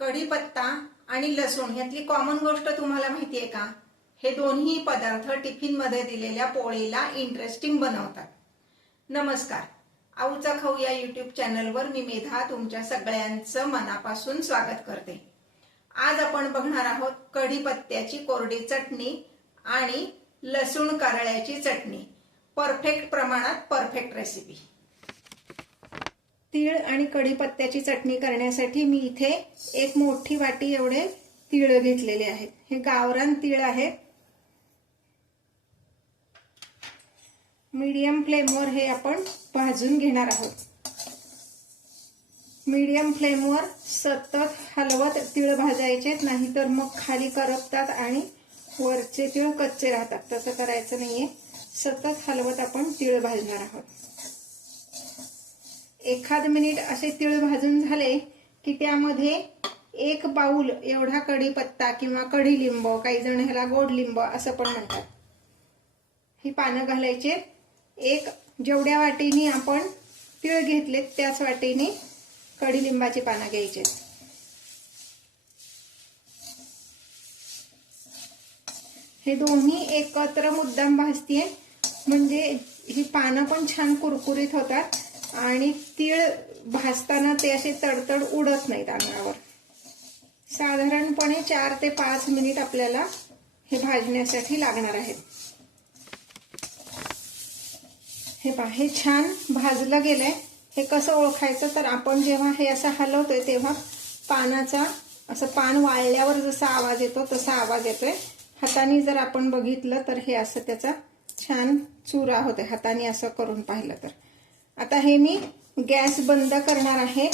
कढीपत्ता आणि लसूण यातली कॉमन गोष्ट तुम्हाला माहिती आहे का? हे दोन्ही पदार्थ टिफिन मध्ये दिलेल्या पोळीला इंटरेस्टिंग बनवतात. नमस्कार, आऊचा खाऊ या युट्यूब चॅनलवर मी मेधा तुमच्या सगळ्यांचं मनापासून स्वागत करते. आज आपण बघणार आहोत कढीपत्त्याची कोरडी चटणी आणि लसूण कारळ्याची चटणी. परफेक्ट प्रमाणात परफेक्ट रेसिपी. तीळ आणि कढीपत्त्याची चटणी करण्यासाठी मी इथे एक मोठी वाटी एवढे तीळ घेतलेले आहेत. हे गावरान तीळ आहे. मीडियम फ्लेमवर हे आपण भाजून घेणार आहोत. मीडियम फ्लेमवर सतत हलवत तीळ भाजायचे, नाहीतर मग खाली करपतात आणि वरचे तीळ कच्चे राहतात. तसं करायचं नाहीये. सतत हलवत आपण तीळ भाजणार आहोत. एखाद मिनिट असे तीळ भाजून झाले की त्यामध्ये एक बाउल एवढा कढीपत्ता किंवा कढीलिंब, काही जण ह्याला गोड लिंब असं पण म्हणतात, ही पानं घालायचे. एक जेवढ्या वाटीने आपण तीळ घेतले त्याच वाटीने कढीलिंबाची पानं घ्यायचे. हे दोन्ही एकत्र मुद्दाम भाजतीये, म्हणजे ही पानं पण छान कुरकुरीत होतात आणि तीळ भाजताना ते असे तडतड उडत नाहीत अंगावर. साधारणपणे 4 ते 5 मिनिट आपल्याला हे भाजण्यासाठी लागणार आहेत. हे पहा, हे छान भाजलं गेलंय. हे कसं ओळखायचं तर आपण जेव्हा हे असं हलवतोय तेव्हा पानाचा असं पान वाळल्यावर जसा आवाज येतो तसा आवाज येतोय. हाताने जर आपण बघितलं तर हे असं त्याचा छान चुरा होतोय, हाताने असं करून पाहिलं तर. आता हे मी गॅस बंद करणार आहे.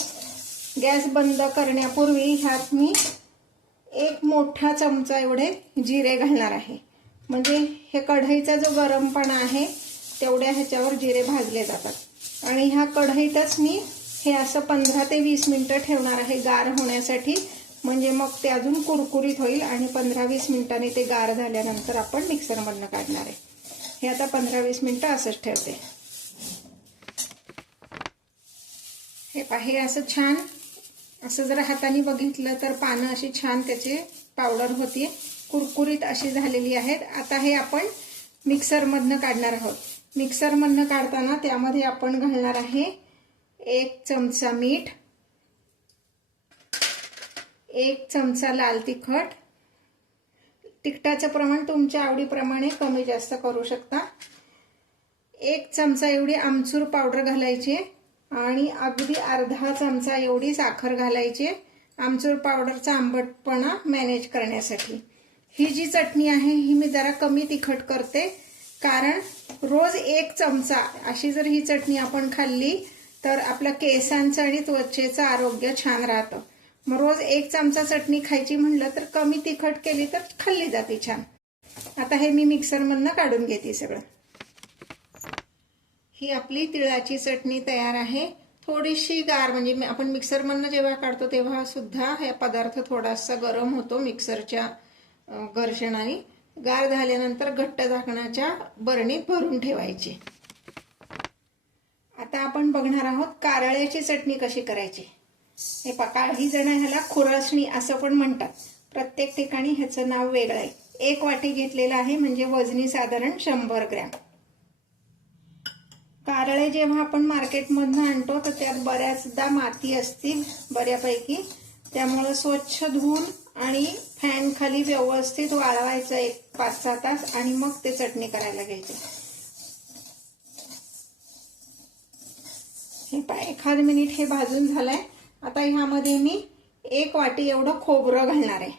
गॅस बंद करण्यापूर्वी ह्यात मी 1 मोठा चमचा एवढे जिरे घालणार आहे. म्हणजे हे कढईचा जो गरमपणा आहे तेवढ्या ह्याच्यावर जिरे भाजले जातात. आणि ह्या कढईतच मी हे असं 15 ते 20 मिनिटं ठेवणार आहे गार होण्यासाठी. म्हणजे मग ते अजून कुरकुरीत होईल आणि 15-20 मिनिटांनी ते गार झाल्यानंतर आपण मिक्सरमधनं काढणार आहे. हे आता 15-20 मिनिटं असंच ठेवते. हे पहा, हे असं छान असं जर हाताने बघितलं तर पानं अशी छान त्याची पावडर होतीये, कुरकुरीत अशी झालेली आहेत. आता हे आपण मिक्सरमधनं काढणार आहोत. मिक्सरमधनं काढताना त्यामध्ये आपण घालणार आहे 1 चमचा मीठ, 1 चमचा लाल तिखट. तिखटाचं प्रमाण तुमच्या आवडीप्रमाणे कमी जास्त करू शकता. 1 चमचा एवढी आमचूर पावडर घालायची आणि अगदी अर्धा चमचा एवढी साखर घालायची, आमचूर पावडरचा आंबटपणा मॅनेज करण्यासाठी. ही जी चटणी आहे ही मी जरा कमी तिखट करते, कारण रोज 1 चमचा अशी जर ही चटणी आपण खाल्ली तर आपल्या केसांचं आणि त्वचेचं आरोग्य छान राहतं. मग रोज 1 चमचा चटणी खायची म्हणलं तर कमी तिखट केली तर खाल्ली जाते छान. आता हे मी मिक्सरमधनं काढून घेते सगळं. ही आपली तिळाची चटणी तयार आहे. थोडीशी गार, म्हणजे आपण मिक्सरमधनं जेव्हा काढतो तेव्हा सुद्धा हा पदार्थ थोडासा गरम होतो मिक्सरच्या घर्षणाने. गार झाल्यानंतर घट्ट झाकणाच्या बरणीत भरून ठेवायची. आता आपण बघणार आहोत कारळ्याची चटणी कशी करायची. हे काही जण ह्याला खुरसणी असं पण म्हणतात. प्रत्येक ठिकाणी ह्याचं नाव वेगळं आहे. 1 वाटी घेतलेलं आहे, म्हणजे वजनी साधारण 100 ग्रॅम. कारळे जेव्हा आपण मार्केटमधनं आणतो तर त्यात बऱ्याचदा माती असते बऱ्यापैकी. त्यामुळे स्वच्छ धुवून आणि फॅन खाली व्यवस्थित वाळवायचं 5-6 तास आणि मग ते चटणी करायला घ्यायची. हे पहा, 1 मिनिट हे भाजून झालंय. आता ह्यामध्ये मी 1 वाटी एवढं खोबरं घालणार आहे.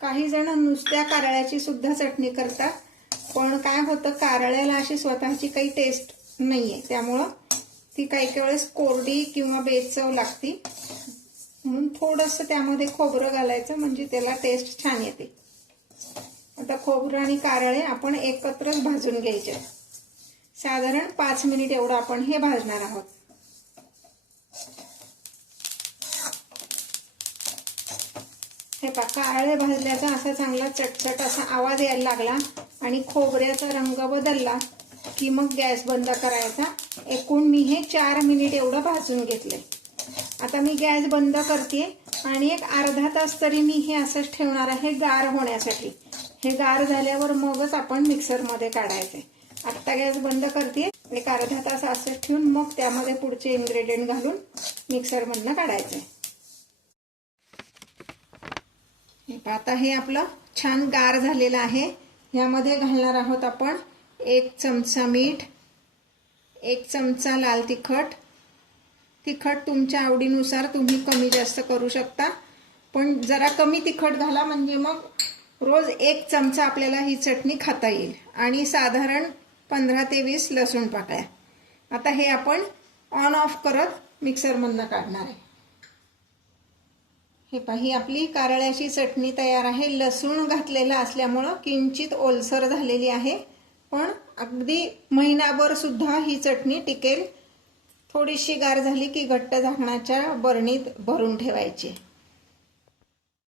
काही जण नुसत्या कारळ्याची सुद्धा चटणी करतात, पण काय होतं, कारळ्याला अशी स्वतःची काही टेस्ट नाहीये, त्यामुळं ती काही वेळेस कोरडी किंवा बेचव लागती. म्हणून थोडंसं त्यामध्ये खोबरं घालायचं, म्हणजे त्याला टेस्ट छान येते. आता खोबरं आणि कारळे आपण एकत्रच भाजून घ्यायचे. साधारण 5 मिनिट एवढं आपण हे भाजणार आहोत. हे पहा, कारळे भाजल्याचा असा चांगला चटचट असा आवाज यायला लागला आणि खोबऱ्याचा रंग बदलला की मग गॅस बंद करायचा. एकूण मी हे 4 मिनिट एवढं भाजून घेतले. आता मी गॅस बंद करते आणि एक अर्धा तास तरी मी हे असंच ठेवणार आहे गार होण्यासाठी. हे गार झाल्यावर मगच आपण मिक्सरमध्ये काढायचे. आता गॅस बंद करते, एक अर्धा तास असंच ठेवून मग त्यामध्ये पुढचे इन्ग्रेडियंट घालून मिक्सरमधनं काढायचे. आता हे आपलं छान गार झालेलं आहे. यामध्ये घालणार आहोत आपण 1 चमचा मीठ, 1 चमचा लाल तिखट. तिखट तुमच्या आवडीनुसार तुम्ही कमी जास्त करू शकता, पण जरा कमी तिखट घाला म्हणजे मग रोज 1 चमचा आपल्याला ही चटणी खाता येईल. आणि साधारण 15 ते 20 लसूण पाकळ्या. आता हे आपण ऑन ऑफ करत मिक्सरमधनं काढणार आहे. हे पहा, ही आपली कारळ्याची चटणी तयार आहे. लसूण घातलेला असल्यामुळं किंचित ओलसर झालेली आहे, पण अगदी महिनाभर सुद्धा ही चटणी टिकेल. थोडीशी गार झाली की घट्ट झाकणाच्या बरणीत भरून ठेवायची.